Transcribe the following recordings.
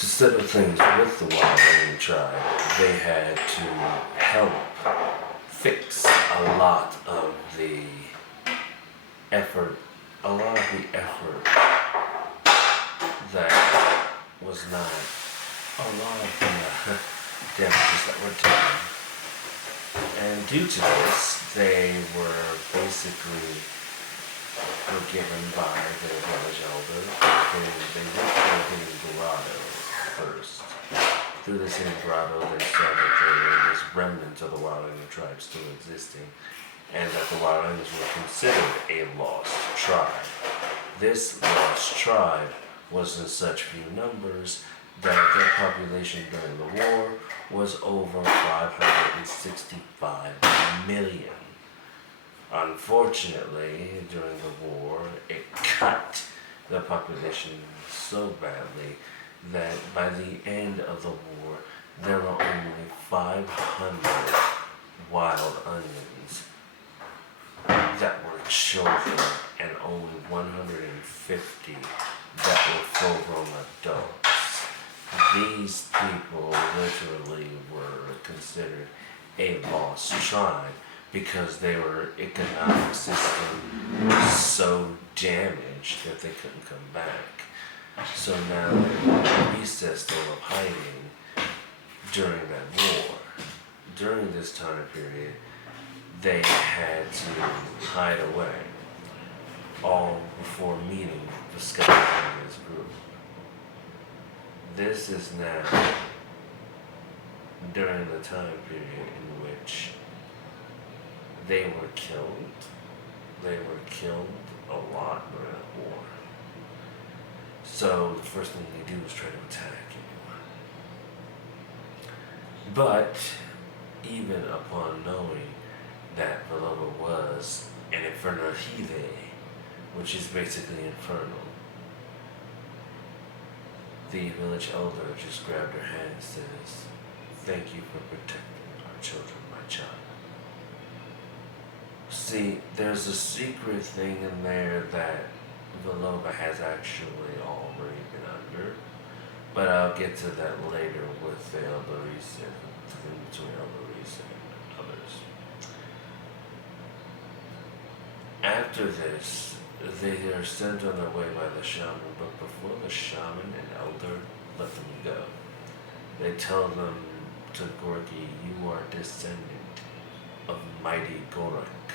To settle things with the Wyoming tribe, they had to help fix a lot of the effort, that was not, a lot of the damages that were done. And due to this, they were basically given by their village elder. They went to the grotto first. Through the same grotto, they saw that there was remnants of the Wyoming tribe still existing, and that the Wyomings were considered a lost tribe. This lost tribe was in such few numbers that their population during the war was over 565 million. Unfortunately, during the war, it cut the population so badly that by the end of the war, there were only 500 wild onions that were children and only 150 that were full-grown adults. These people literally were considered a lost tribe because their economic system was so damaged that they couldn't come back. So now they're in a recess of hiding during that war. During this time period, they had to hide away, all before meeting the Scott and his group. This is now during the time period in which they were killed. They were killed a lot during the war. So the first thing they do is try to attack anyone. But even upon knowing that Lavaom was an infernal heathen, which is basically infernal, the village elder just grabbed her hand and says, "Thank you for protecting our children, my child." See, there's a secret thing in there that Lavaom has actually already been under, but I'll get to that later with the Elder Reset, between Elder Reset and others. After this, they are sent on their way by the shaman, but before the shaman and elder let them go, they tell them to Gorky, "You are descendant of mighty Gorak,"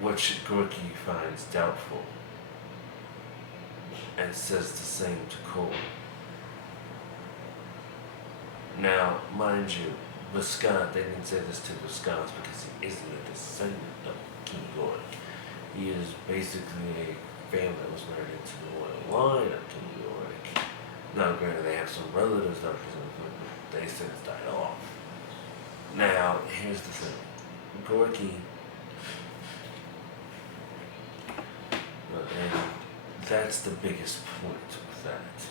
which Gorky finds doubtful and says the same to Cole. Now, mind you, Viscount, they didn't say this to Viscount because he isn't a descendant of King Gorak. He is basically a family that was married into the royal line of King Gorak. Now, granted, they have some relatives that but they since died off. Now, here's the thing. Gorky, and that's the biggest point with that.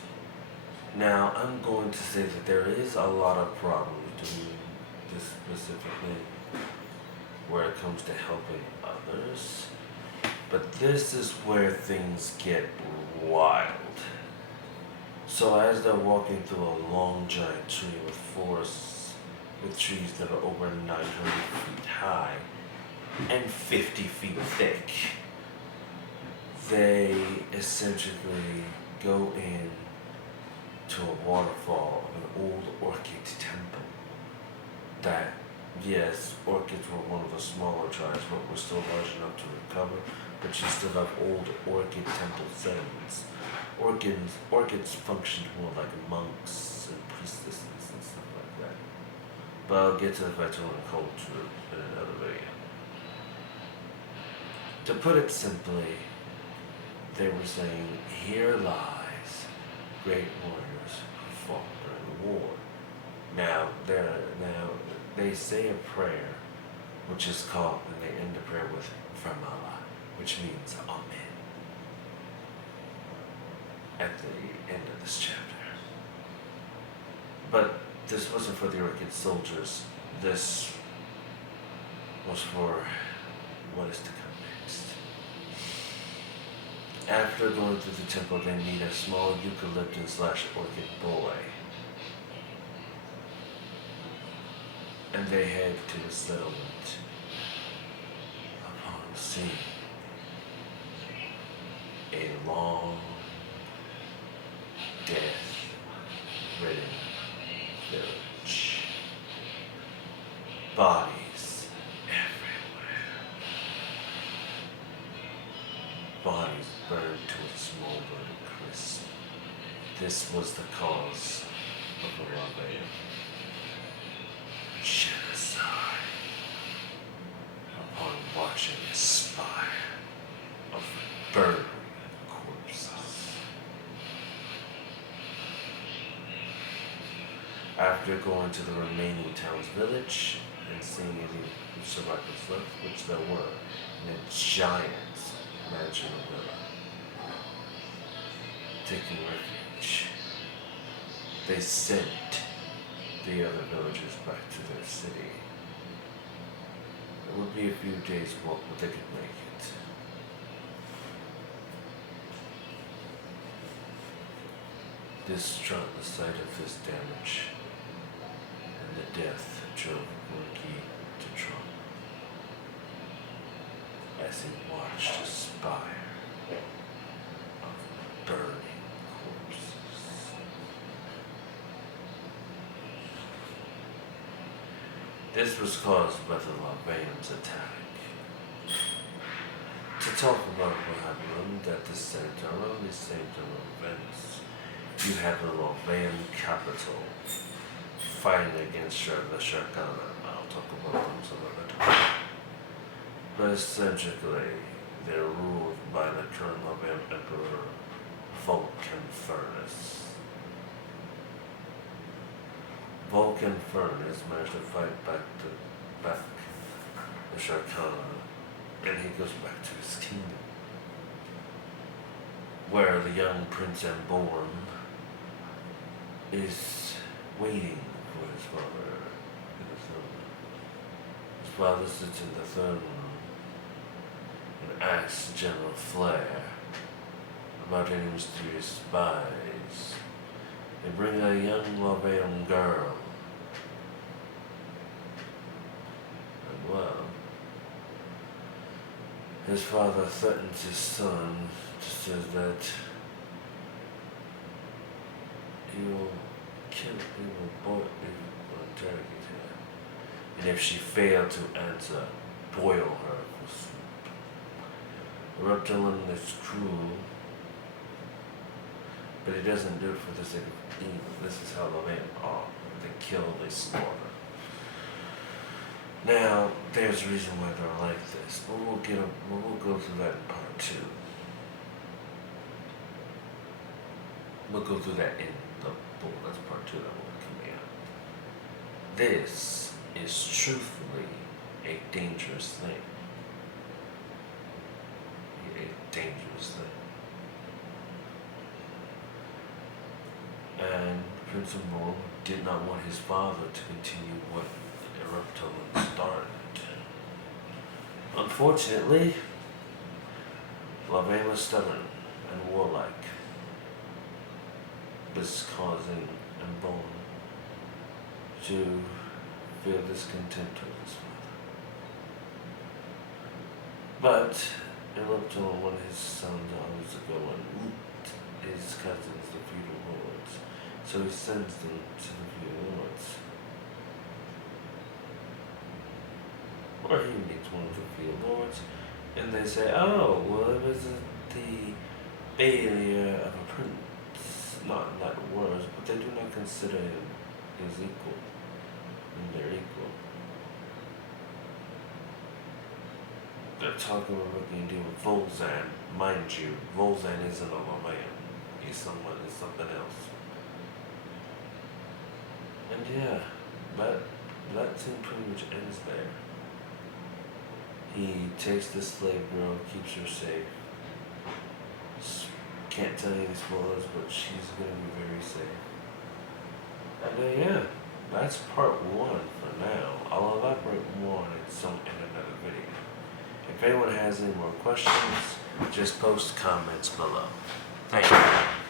Now, I'm going to say that there is a lot of problems doing this specifically where it comes to helping others, but this is where things get wild. So as they're walking through a long giant tree with forests, with trees that are over 900 feet high and 50 feet thick, they essentially go in to a waterfall of an old orchid temple that, yes, orchids were one of the smaller tribes, but were still large enough to recover, but you still have old orchid temple settlements. Orchids functioned more like monks and priestesses and stuff like that. But I'll get to the veteran culture in another video. To put it simply, they were saying, "Here lies great warriors who fought during the war." Now they say a prayer, which is called, and they end the prayer with Vermala, which means Amen, at the end of this chapter. But this wasn't for the orchid soldiers. This was for what is to come next. After going through the temple, they meet a small eucalyptus/orchid boy, and they head to the settlement. Upon seeing a long, death-ridden village, bodies everywhere, bodies burned to a smoldering crisp. This was the cause of the Lavaom genocide. Upon watching a spire of burning corpses. After going to the remaining town's village and seeing any survivors left, which there were, in a giant mansion villa, taking refuge, they sent the other villagers back to their city. It would be a few days' walk, but they could make it. Distraught at the sight of this damage and the death drove Winky to Trump as he watched a spire of burning corpses. This was caused by the Lavaom's attack. To talk about what happened at the same time, around the same time of events, you have the Lavaom capital fighting against the Sharkana. I'll talk about them some other time. But essentially, they're ruled by the current Lavaom Emperor, Vulcan Furnace. Vulcan Furnace managed to fight back the Sharkana, and he goes back to his kingdom, where the young Prince Unborn is waiting for his father in the throne. His father sits in the throne room and asks General Flare about any mysterious spies. They bring a young Lavaom girl. And well, his father threatens his son, says that he will interrogate her. And if she failed to answer, boil her for soup. The reptilian is cruel, but he doesn't do it for the sake of evil. This is how Lavaom are. They kill, they slaughter. Now, there's a reason why they're like this, but we'll go through that in part 2. We'll go through that in the book. That's part 2 that will be coming out. This is truthfully a dangerous thing. A dangerous thing. And Prince Amor did not want his father to continue what Eruptolin started. Unfortunately, Lavaom was stubborn and warlike. This causing Ambon to feel discontent with his father. But Eruptolin wanted his son to always go and loot his cousins, the feudal lords. So he sends them to the feudal lords. Or he meets one of the feudal lords, and they say, oh, well, it was the failure of a prince. Not in that words, but they do not consider him his equal. And they're equal. They're talking about making a deal with Volzan. Mind you, Volzan isn't a Lavaom. He's something else. And yeah, that scene pretty much ends there. He takes the slave girl, keeps her safe. Can't tell you any spoilers, but she's gonna be very safe. And yeah, that's part 1 for now. I'll elaborate more on it in another video. If anyone has any more questions, just post comments below. Thank you.